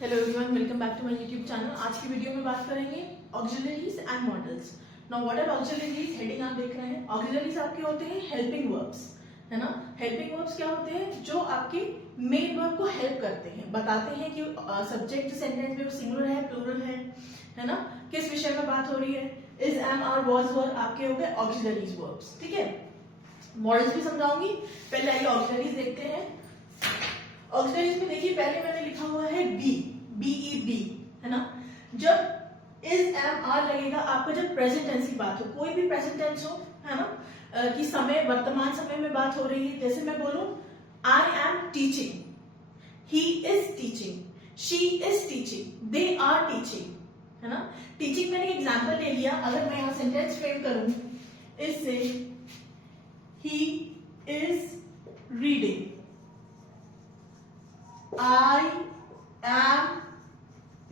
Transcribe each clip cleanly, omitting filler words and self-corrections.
Hello everyone, welcome back to my YouTube channel. आज की video में बात करेंगे auxiliaries and modals. Now what are auxiliaries? Heading आप देख रहे हैं। ऑक्सिलरीज आपके होते हैं हेल्पिंग वर्ब्स, है ना। हेल्पिंग वर्ब्स क्या होते हैं? जो आपके मेन वर्ब को हेल्प करते हैं, बताते हैं कि सब्जेक्ट सेंटेंस में वो सिंगुलर है, प्लूरल है ना, किस विषय में बात हो रही है। इज, एम, आर, वाज, वर आपके हो गए ऑक्सिलरीज वर्ब्स। ठीक है, मॉडल्स भी समझाऊंगी। पहले आइए ऑक्सिलरीज देखते हैं। ऑक्सिलरीज में देखिए, पहले मैंने लिखा हुआ है बी, बी, है ना। जब इज, एम, आर लगेगा आपका, जब प्रेजेंट टेंस की बात हो, कोई भी प्रेजेंट टेंस हो, है ना, कि समय, वर्तमान समय में बात हो रही है। जैसे मैं बोलूं I am teaching, he is teaching, she is teaching, they are teaching, है ना। टीचिंग मैंने एग्जाम्पल ले लिया। अगर मैं यहां सेंटेंस फ्रेम करूं इससे, he is reading, I am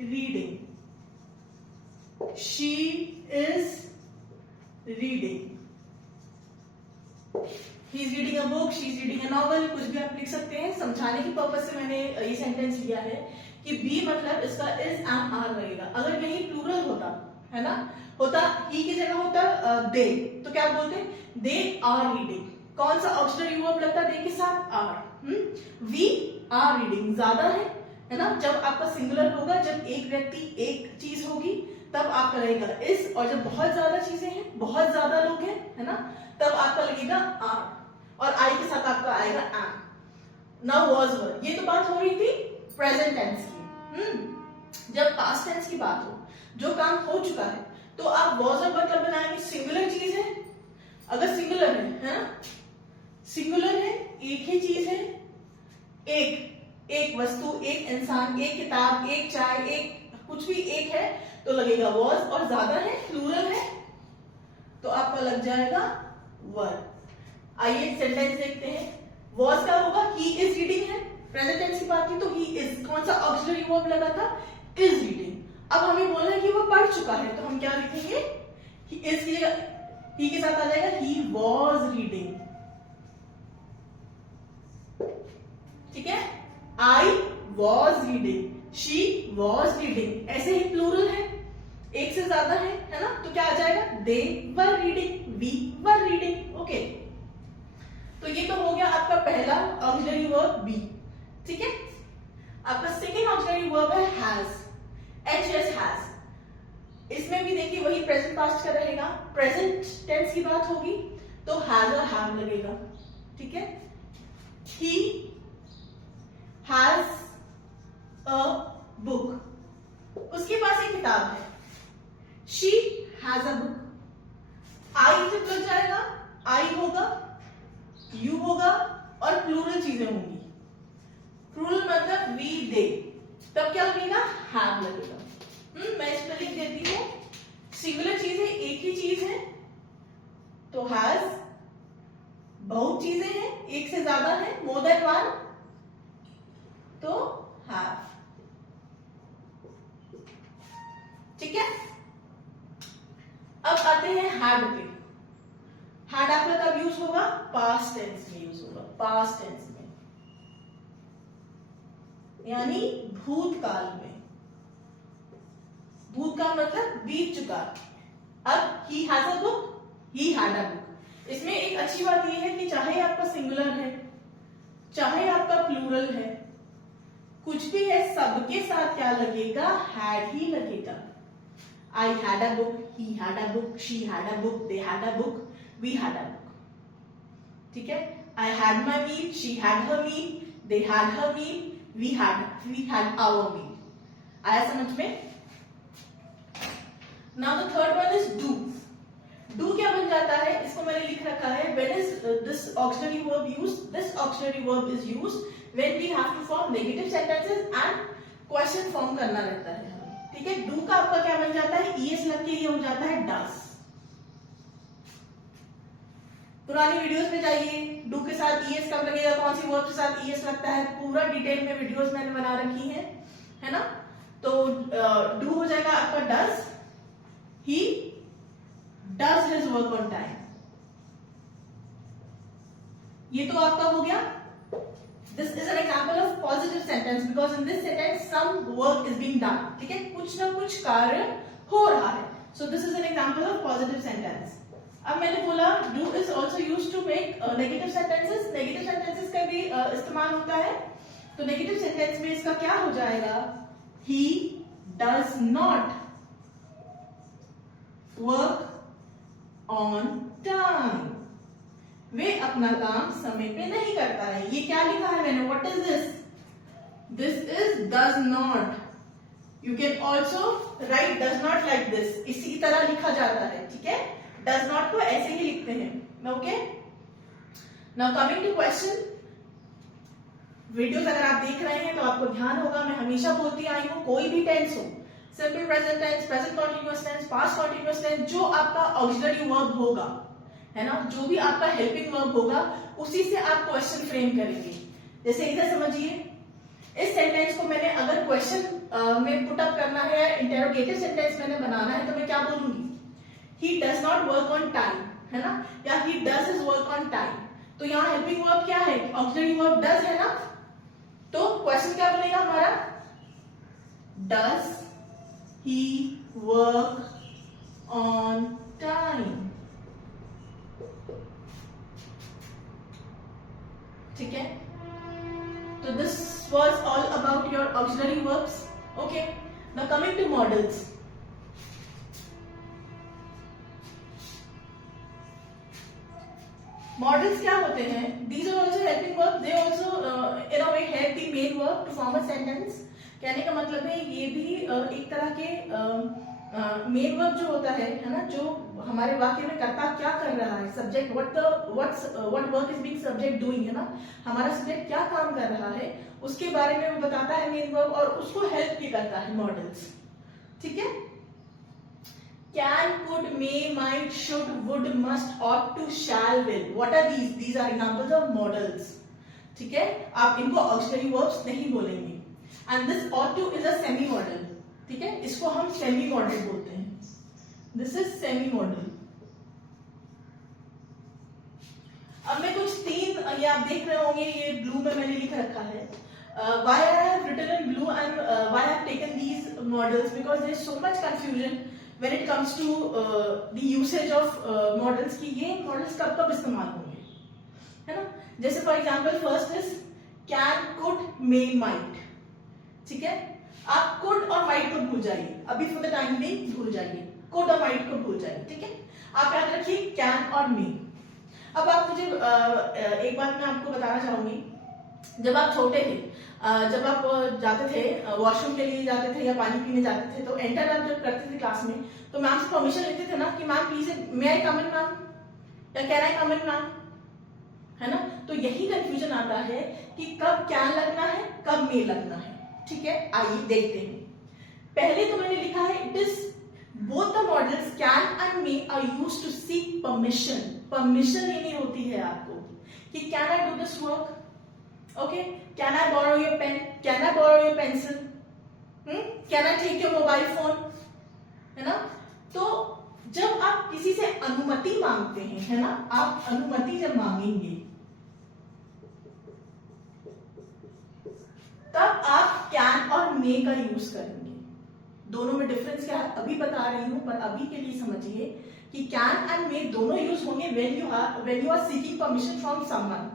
reading, she is reading, he is reading a book, she is reading a novel। कुछ भी आप लिख सकते हैं। समझाने की पर्पज से मैंने ये सेंटेंस लिया है कि बी मतलब इसका इज, एम, आर लगेगा। अगर यही प्लूरल होता, है ना, होता ही की जगह होता दे, तो क्या बोलते? They are reading. कौन सा ऑक्सिलरी वर्ब लगता दे के साथ? आर। वी आर रीडिंग ज्यादा है ना। जब आपका सिंगुलर होगा, जब एक व्यक्ति एक चीज होगी, तब आपका लगेगा इस, और जब बहुत ज्यादा चीजें हैं, बहुत ज्यादा लोग हैं, है ना, तब आपका लगेगा आर, और आई के साथ आपका आएगा एम। नाउ वाज, वर, ये तो बात हो रही थी प्रेजेंट टेंस की। जब पास्ट टेंस की बात हो, जो काम हो चुका है, तो आप वाज और वर कब बनाएंगे? सिंगुलर चीज है, अगर सिंगुलर है ना, सिंगुलर है, एक ही चीज है, एक वस्तु, एक इंसान, एक किताब, एक चाय, एक कुछ भी एक है, तो लगेगा वॉज। और ज्यादा है, प्लूरल है, तो आपका लग जाएगा वर। आइए सेंटेंस देखते हैं। वॉज का होगा ही इज रीडिंग है, प्रेजेंट टेंस की बात की तो ही इज। कौन सा ऑक्सिलरी वर्ब लगा था? Is reading. अब हमें बोलना है कि वो पढ़ चुका है, तो हम क्या लिखेंगे? ही इज की जगह ही के साथ आ जाएगा ही वॉज रीडिंग। ठीक है, I was reading, she was reading. ऐसे ही प्लूरल है, एक से ज्यादा है ना, तो क्या आ जाएगा? They were reading, we were reading. Okay, तो ये तो हो गया आपका पहला ऑक्सिलरी वर्ब बी। ठीक है, आपका सेकेंड ऑक्सिलरी वर्ब है हैज, एच एस हैज। इसमें भी देखिए वही प्रेजेंट पास्ट का रहेगा। प्रेजेंट टेंस की बात होगी तो हैज और हैव लगेगा। ठीक है, ही has a book, उसके पास एक किताब है। she has a book, I जब लग जाएगा, I होगा, you होगा, और प्लूरल चीजें होंगी। प्लूरल मतलब we, they, तब क्या लगेगा? have लगेगा। मैं इस पर लिख देती हूँ। सिंगुलर चीज है, एक ही चीज है, तो has। बहुत चीजें हैं, एक से ज्यादा है, मोर देन वन, तो have। ठीक है, अब आते हैं had पे। had आपका कब यूज होगा? पास्ट टेंस में यूज होगा, पास्ट टेंस में, यानी भूतकाल में। भूतकाल मतलब बीत चुका। अब he has a book, he had a book। इसमें एक अच्छी बात यह है कि चाहे आपका सिंगुलर है, चाहे आपका प्लूरल है, कुछ भी है, सबके साथ क्या लगेगा? हैड ही लगेगा। I had a book, he had a book, she had a book, they had a book, we had a book. ठीक है, I had my meal, she had her meal, they had her meal, we had our meal. आया समझ में? Now the third one is do. Do क्या बन जाता है? इसको मैंने लिख रखा है, when is this auxiliary verb used? This auxiliary verb is used when we have to form negative sentences and question form करना रहता है हमें। ठीक है, do का आपका क्या बन जाता है? es लग के ये हो जाता है does। पुरानी वीडियोस में जाइए, do के साथ es कब लगेगा, कौन सी वर्ब के साथ es लगता है, पूरा डिटेल में वीडियोस मैंने बना रखी है ना। तो do हो जाएगा आपका does, he does his work on time। ये तो आपका हो गया This is an example of positive sentence because in this sentence some work is being done. ठीक है, कुछ ना कुछ कार्य हो रहा है. So this is an example of positive sentence. अब मैंने बोला do is also used to make negative sentences. Negative sentences का भी इस्तेमाल होता है. तो negative sentence में इसका क्या हो जाएगा? He does not work on time. वे अपना काम समय पे नहीं करता है. ये क्या लिखा है मैंने? What is this? This is does not. You can also write does not like this. इसी तरह लिखा जाता है. ठीक है, does not को ऐसे ही लिखते हैं. Okay? Now coming to question. Videos अगर आप देख रहे हैं तो आपको ध्यान होगा मैं हमेशा बोलती आई हूँ कोई भी टेंस हो, simple present tense, present continuous tense, past continuous tense, जो आपका ऑक्सिलरी वर्ब होगा, है ना, जो भी आपका हेल्पिंग वर्ब होगा उसी से आप क्वेश्चन फ्रेम करेंगे. जैसे इधर समझिए, इस सेंटेंस को मैंने अगर क्वेश्चन में पुट अप करना है या इंटेरोगेटिव सेंटेंस मैंने बनाना है तो मैं क्या बोलूंगी? He does not work on time, है ना, या he does his work on time. तो यहाँ हेल्पिंग वर्ब क्या है? ऑक्सिलरी वर्ब डज है ना. तो क्वेश्चन क्या बनेगा हमारा? Does he work on time. ठीक है, तो this was all about your auxiliary verbs. Okay, now coming to models. Models क्या होते हैं? These are also helping verbs. They also in a way help the main verb to form a sentence. कहने का मतलब है ये भी एक तरह के मेन वर्ब जो होता है ना, जो हमारे वाक्य में कर्ता क्या कर रहा है, subject what work is being subject doing, है ना, हमारा सब्जेक्ट क्या काम कर रहा है उसके बारे में वो बताता है मेन वर्ब, और उसको हेल्प भी करता है मॉडल्स. ठीक है, can, could, may, might, should, would, must, ought to, shall, will. What are these are examples of modals. ठीक है, आप इनको ऑक्सिलरी वर्ब्स नहीं बोलेंगे. And this ought to is a semi modal. ठीक है, इसको हम सेमी मॉडल बोलते हैं. This is semi modal. अब मैं कुछ तीन, ये आप देख रहे होंगे, ये ब्लू में मैंने लिख रखा है. Why I have written in blue and why I have taken these models, because there is so much confusion when it comes to the usage of models कि ये models कब कब इस्तेमाल होंगे, है ना. जैसे for example first is can, could, may, might. ठीक है, आप कुड और माइट को भूल जाइए, अभी फॉर द टाइम बीइंग भूल जाइए, कुड और माइट को भूल जाइए. ठीक है, आप याद रखिए कैन और मे. अब आप मुझे एक बात मैं आपको बताना चाहूंगी. जब आप छोटे थे, जब आप जाते थे वॉशरूम के लिए जाते थे या पानी पीने जाते थे, तो एंटर आप जब करते थे क्लास में तो मैम से परमिशन लेते थे ना कि ma'am please may I come in ma'am, या can I come in ma'am, है ना. तो यही कंफ्यूजन आता है कि कब कैन लगना है, कब मे लगना है. ठीक है, आइए देखते हैं. पहले तो मैंने लिखा है it is both the modals can and may are used to seek permission. Permission लेनी होती है आपको कि can I do this work, okay, can I borrow your pen, can I borrow your pencil, can I take your mobile phone, है ना. तो जब आप किसी से अनुमति मांगते हैं, है ना, आप अनुमति जब मांगेंगे तब आप कैन और मे का यूज करेंगे. दोनों में डिफरेंस क्या है अभी बता रही हूं, पर अभी के लिए समझिए कि कैन एंड मे दोनों यूज होंगे when you are seeking permission from someone,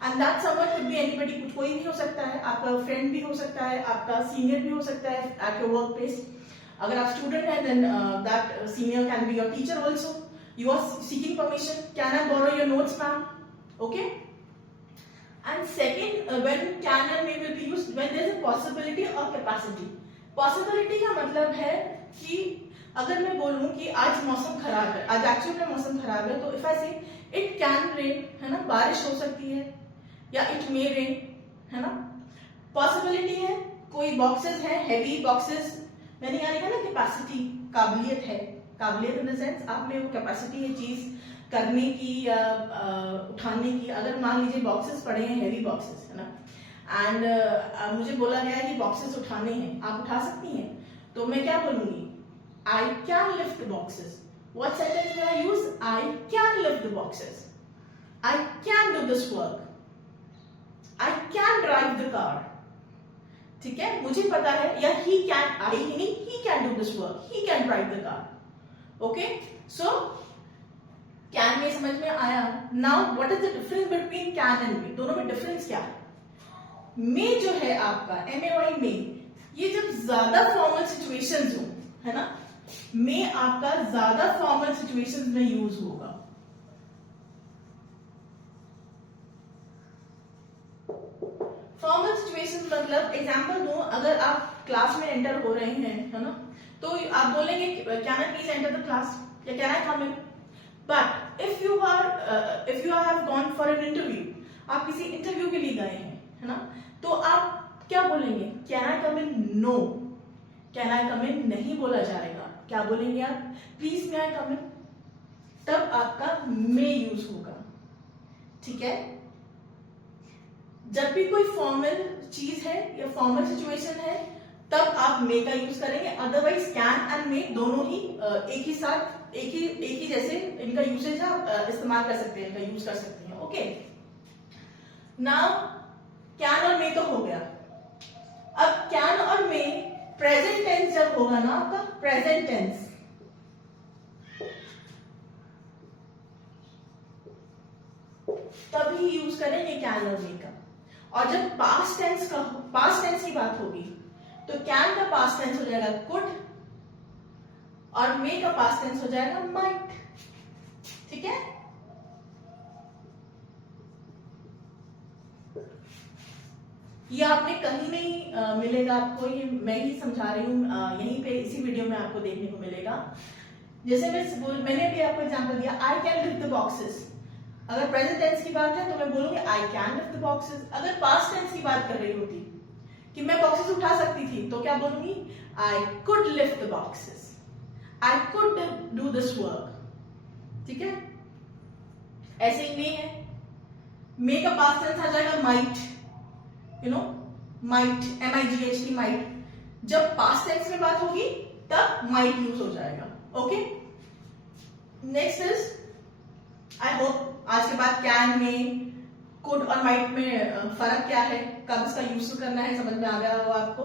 and that someone could be anybody. कुछ कोई भी हो सकता है, आपका फ्रेंड भी हो सकता है, आपका सीनियर भी हो सकता है at your workplace. अगर आप स्टूडेंट हैं then that senior can be your teacher also. You are seeking permission. Can I borrow your notes, ma'am? Okay. And second, when can and may will be used when there is a possibility or capacity. Possibility का मतलब है कि अगर मैं बोलूं कि आज मौसम खराब है, आज एक्चुअली में मौसम खराब है, तो इफ आई से इट कैन रेन, है ना, बारिश हो सकती है, या इट मे रेन, है ना. पॉसिबिलिटी है, कोई बॉक्सेस है, हैवी बॉक्सेस, मैंने यहाँ लिखा ना कैपेसिटी, काबिलियत है. काबिलियत इन द सेंस आप में वो कैपेसिटी है चीज करने की या उठाने की. अगर मान लीजिए बॉक्सेस पड़े हैं, हैवी बॉक्सेस, है ना, एंड मुझे बोला गया है कि बॉक्सेस उठाने हैं, आप उठा सकती हैं, तो मैं क्या बोलूंगी? I can lift the boxes. What sentence will I use? I can lift the boxes. I can do this work. I can drive the car, ठीक है, मुझे पता है, या ही कैन, आई नहीं, he can do this work, he can drive the car. Okay, so can में समझ में आया। Now what is the difference between can and मे, दोनों में डिफरेंस क्या है? मे जो है आपका MAY में, ये जब ज्यादा फॉर्मल सिचुएशंस हो, है ना, मे आपका ज्यादा फॉर्मल सिचुएशंस में यूज होगा। फॉर्मल सिचुएशन मतलब एग्जांपल दूं, अगर आप क्लास में एंटर हो रहे हैं, है ना, तो आप बोलेंगे can I please enter the class, या can I come in. But if you have gone for an interview, आप किसी इंटरव्यू के लिए गए हैं, है ना, तो आप क्या बोलेंगे? Can I come in? No, can I come in नहीं बोला जाएगा। क्या बोलेंगे आप? Please may I come in. तब आपका मे यूज होगा, ठीक है। जब भी कोई फॉर्मल चीज है या फॉर्मल सिचुएशन है, तब आप मे का यूज करेंगे। अदरवाइज कैन एंड मे दोनों ही एक ही साथ, एक ही जैसे इनका यूसेज आप इस्तेमाल कर सकते हैं, इनका यूज कर सकते हैं। ओके, नाउ कैन और मे तो हो गया। अब कैन और मे प्रेजेंट टेंस जब होगा ना आपका, प्रेजेंट टेंस, तभी यूज करेंगे कैन और मे का। और जब पास्ट टेंस की बात होगी, तो कैन का पास्ट टेंस हो जाएगा कुड, और मे का पास्ट टेंस हो जाएगा माइट, ठीक है। ये आपने कहीं नहीं मिलेगा आपको, ये मैं ही समझा रही हूं, यहीं पे इसी वीडियो में आपको देखने को मिलेगा। जैसे मैंने भी आपको एग्जांपल दिया, I can lift the boxes. अगर प्रेजेंट टेंस की बात है तो मैं बोलूंगी I can lift the boxes. अगर पास्ट टेंस की बात कर रही होती कि मैं बॉक्सेस उठा सकती थी, तो क्या बोलूंगी? I could lift the boxes, I could do this work, ठीक है। ऐसे ही मे है, मे का पास्ट टेंस आ जाएगा might, you know, might, MIGHT, might. जब पास्ट टेंस में बात होगी तब माइट यूज हो जाएगा। Okay, next is, I hope आज के बाद कैन में, कुड और माइट में फर्क क्या है, कब इसका यूज करना है, समझ में आ गया होगा आपको।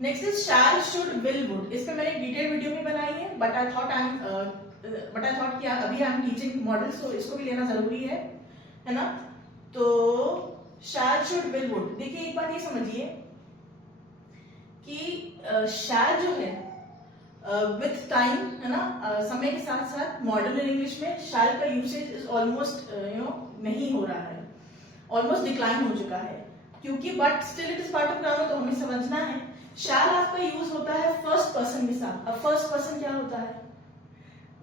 Next is shell, should, will, would. इस पे मैंने डिटेल वीडियो भी बनाई है, बट आई थॉट कि अभी आई एम टीचिंग मॉडल्स, तो इसको भी लेना जरूरी है ना। तो शैल, शुड, विल, वुड, देखिए एक बात ये समझिए कि शैल जो है विथ टाइम, है ना, समय के साथ साथ मॉडर्न इंग्लिश में शैल का यूसेज इज ऑलमोस्ट नहीं हो रहा है, ऑलमोस्ट डिक्लाइन हो चुका है, क्योंकि but still it is part of grammar, तो हमें समझना है। शैल आपका यूज होता है फर्स्ट पर्सन के साथ। अब फर्स्ट पर्सन क्या होता है,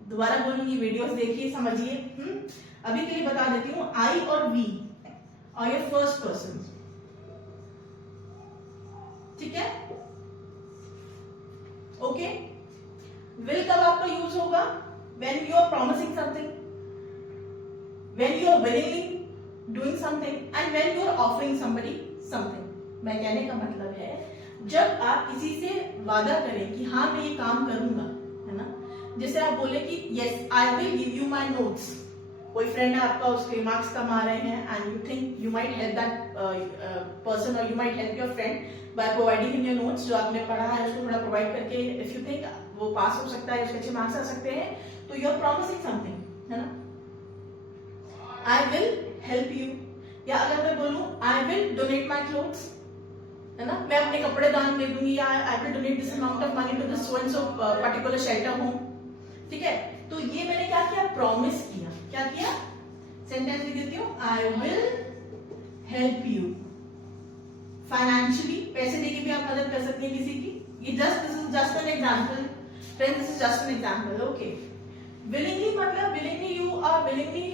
दोबारा बोलूंगी, वीडियोस देखिए, समझिए। अभी के लिए बता देती हूँ, आई और वी और ये फर्स्ट पर्सन, ठीक है। ओके, विल कब आपका यूज होगा? When you are promising something, when you are willingly doing something, and when you are offering somebody something. मैं कहने का मतलब है, जब आप किसी से वादा करें कि हाँ मैं ये काम करूंगा, है ना, जैसे आप बोले कि yes I will give you my notes. कोई फ्रेंड है आपका, उसके मार्क्स कम आ रहे हैं, and you think you might help that person, और you might help your friend by providing him your notes. जो आपने पढ़ा है उसको थोड़ा प्रोवाइड करके, इफ यू थिंक वो पास हो सकता है, उसके अच्छे मार्क्स आ सकते हैं, तो यू आर प्रॉमिसिंग समथिंग, है ना, आई विल हेल्प यू। या अगर मैं बोलूं I will donate my clothes, है ना, मैं अपने कपड़े दान दे दूंगी, या I will donate this amount of money to this so and so particular shelter home, ठीक है। तो ये मैंने क्या किया? प्रॉमिस किया। क्या किया? सेंटेंस लिख देती हूँ, I will help you financially, पैसे देके भी आप मदद कर सकते हैं किसी की। ये this is just an example friends, this is just an example. Okay, willingly मतलब willingly you are willingly,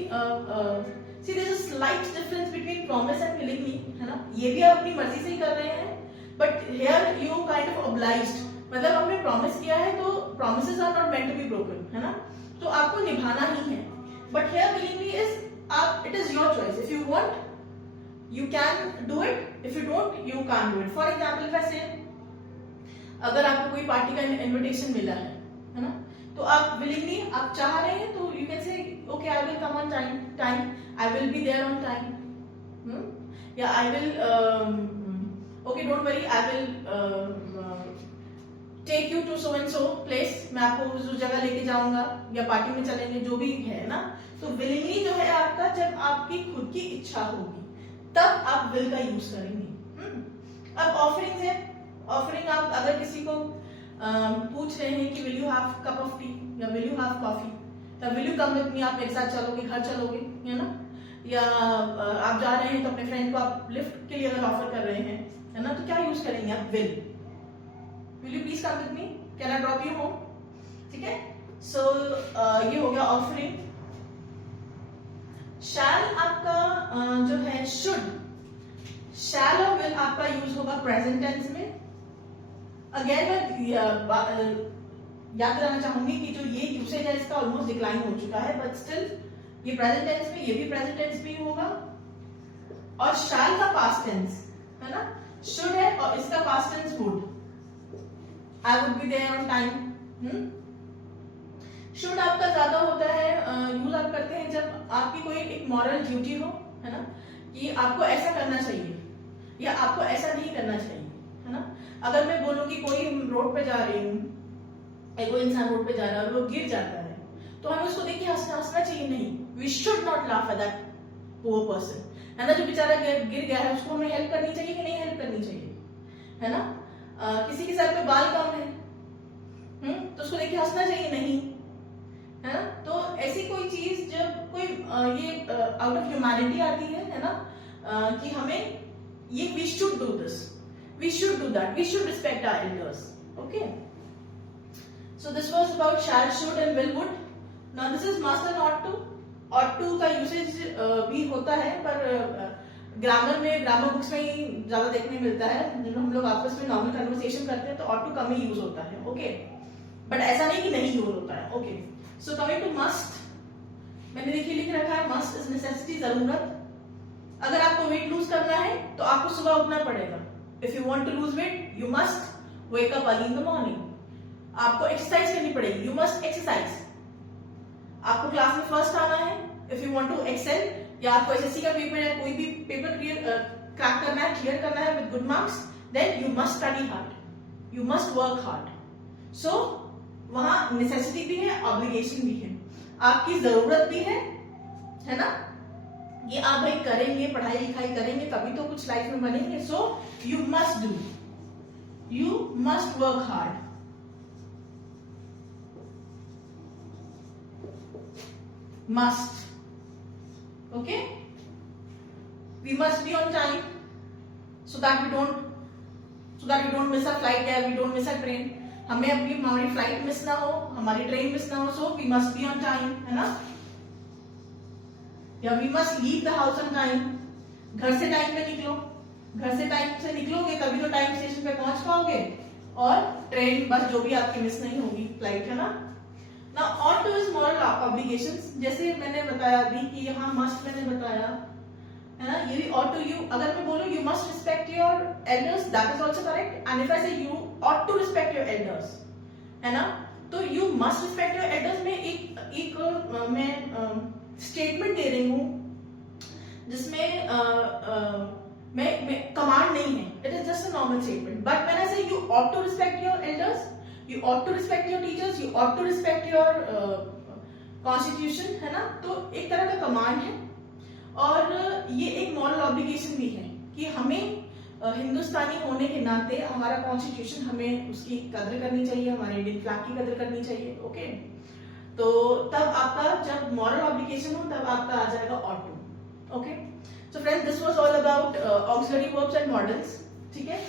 see there is a slight difference between promise and willingly, है ना। ये भी आप अपनी मर्जी से ही कर रहे हैं, but here you kind of obliged, मतलब आपने प्रॉमिस किया है तो promises are not meant to be broken, है ना, तो आपको निभाना ही है। बट हियर विलिंगली इज आप, it is your choice, if you want you can do it, if you don't you can't do it. For example, if I say, अगर आपको कोई पार्टी का इनविटेशन मिला है ना, तो आप willingly, आप चाह रहे हैं, तो you can say okay I will come on time, I will be there on time, या I will okay don't worry, I will take you to so and so place, मैं आपको उस जगह लेके जाऊंगा, या पार्टी में चलेंगे, जो भी है ना। तो विलिंगली जो है आपका, जब आपकी खुद की इच्छा होगी तब आप विल का यूज करेंगे। अब ऑफरिंग है, ऑफरिंग आप अगर किसी को पूछ रहे हैं कि will you have cup of T या विल यू हैव कॉफी, या will you come with me, आप मेरे साथ चलोगे, घर चलोगे, है ना, या आप जा रहे हैं तो अपने फ्रेंड को आप लिफ्ट के लिए अगर ऑफर कर रहे हैं, है ना, तो क्या यूज करेंगे आप, will you please come with me, can I drop you home, ठीक है। सो ये हो गया ऑफरिंग। शैल आपका जो है शुड, शैल और विल आपका यूज होगा प्रेजेंट टेंस में। अगेन मैं याद कराना चाहूंगी कि जो ये यूसेज है इसका ऑलमोस्ट डिक्लाइन हो चुका है, बट स्टिल ये प्रेजेंट टेंस में, ये भी प्रेजेंट टेंस में ही होगा। और शैल का पास्ट टेंस है ना, शुड है, और इसका past tense would, I would be there on time. Should आपका ज्यादा होता है, यूज आप करते हैं जब आपकी कोई एक मॉरल ड्यूटी हो, है ना, कि आपको ऐसा करना चाहिए या आपको ऐसा नहीं करना चाहिए, है ना। अगर मैं बोलूं कि कोई रोड पे जा रही हूँ, कोई इंसान रोड पे जा रहा है और वो गिर जाता है, तो हमें उसको देख के हंसना चाहिए, नहीं, we should not laugh at that poor person, है ना, जो बेचारा गिर गया है, उसको हमें हेल्प करनी चाहिए कि नहीं हेल्प करनी चाहिए, है ना। किसी के सर पे बाल कम है, तो उसको देख के हंसना चाहिए, नहीं, है ना। तो ऐसी कोई चीज जब कोई ये आउट ऑफ ह्यूमैनिटी आती है ना, कि हमें ये we should do this, we should do that, we should respect our elders, okay. So this was about shall, should and will, would. Now this is must and ought to. Ought to का usage भी होता है, पर grammar में, grammar books में ही ज्यादा देखने मिलता है। जब हम लोग आपस में नॉर्मल कन्वर्सेशन करते हैं तो ऑट टू कम ही यूज होता है, ओके, बट ऐसा नहीं कि नहीं यूज होता है, okay. So coming to must, मैंने देखिए लिख रखा है मस्ट इज नेसेसिटी, जरूरत। अगर आपको वेट लूज करना है तो आपको सुबह उठना पड़ेगा। If you want to lose weight you must wake up early in the morning. आपको एक्सरसाइज करनी पड़ेगी, यू मस्ट एक्सरसाइज। आपको क्लास में फर्स्ट आना है, if you want to excel, या आपको एसएससी का पेपर या कोई भी पेपर क्रैक करना है, क्लियर करना है with good marks, then you must study hard, you must work hard. So वहां नेसेसिटी भी है, ऑब्लिगेशन भी है, आपकी जरूरत भी है ना, ये आप भाई करेंगे, पढ़ाई लिखाई करेंगे तभी तो कुछ लाइफ में बनेंगे। So you must do, you must work hard, must, okay, we must be on time so that we don't miss our flight या we don't miss our train। हमें अपनी हमारी फ्लाइट मिस ना हो, हमारी ट्रेन मिस ना हो, so we must be on time, है ना, या we must leave the house on time. घर से टाइम पे निकलो, घर से टाइम से निकलोगे तभी तो टाइम स्टेशन पे पहुंच पाओगे, और ट्रेन बस जो भी आपकी मिस नहीं होगी, फ्लाइट, है ना। Now ought to is moral obligations, जैसे मैंने बताया अभी कि यहाँ must मैंने बताया, है ना, ये भी ought to you। अगर मैं बोलूँ you must respect your elders, that is also correct, and if I say you ought to respect your elders, है ना, तो you must respect your elders में एक मैं स्टेटमेंट दे रही हूँ जिसमें मैं कमांड नहीं है, it is just a normal statement, but when I say you ought to respect your elders, you ought to respect your teachers, you ought to respect your constitution, है ना, तो एक तरह का कमांड है, और ये एक मॉरल ऑब्लिगेशन भी है कि हमें हिंदुस्तानी होने के नाते हमारा कॉन्स्टिट्यूशन, हमें उसकी कदर करनी चाहिए, हमारे इंडियन फ्लैग की कदर करनी चाहिए, ओके। तो तब आपका जब मॉरल ऑब्लिगेशन हो तब आपका आ जाएगा ought to, okay. So friends, this was all about auxiliary verbs and models, ठीक है।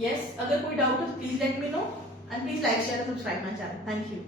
Yes, अगर कोई डाउट हो please let me know, and please like share subscribe my channel. Thank you.